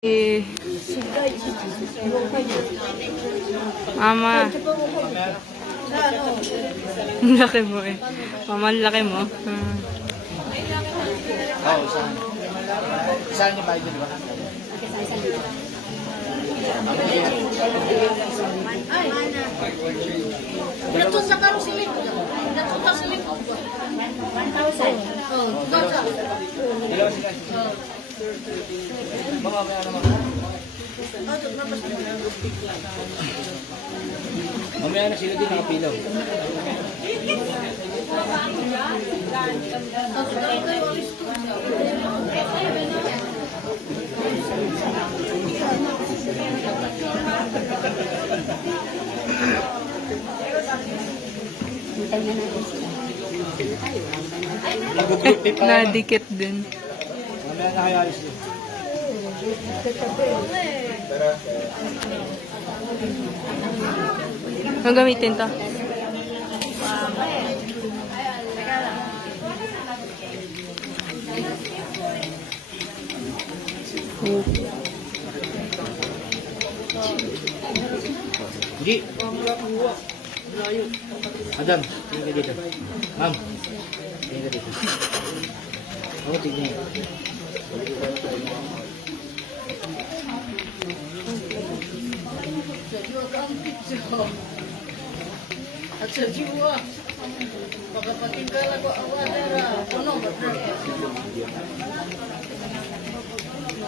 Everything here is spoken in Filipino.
Eh, Mama. Ang laki mo eh. Mama, ang laki mo. Oo, saan? Saan yung bahay dito ba? Dato sa karo silik. Dato sa silik. 1,000. Oh, dato. Dalawa sila. Mga may ano mga. Mamaya na sila din nakapilaw. Nadikit din. Mamaya na kayo ayos din. Ang gamitin to. Hindi. Madam, tingin ka dito. Ma'am, tingin ka dito. Ako tingin. At sa jiwa. Pagkapatingkala ko awadara. Ano ba?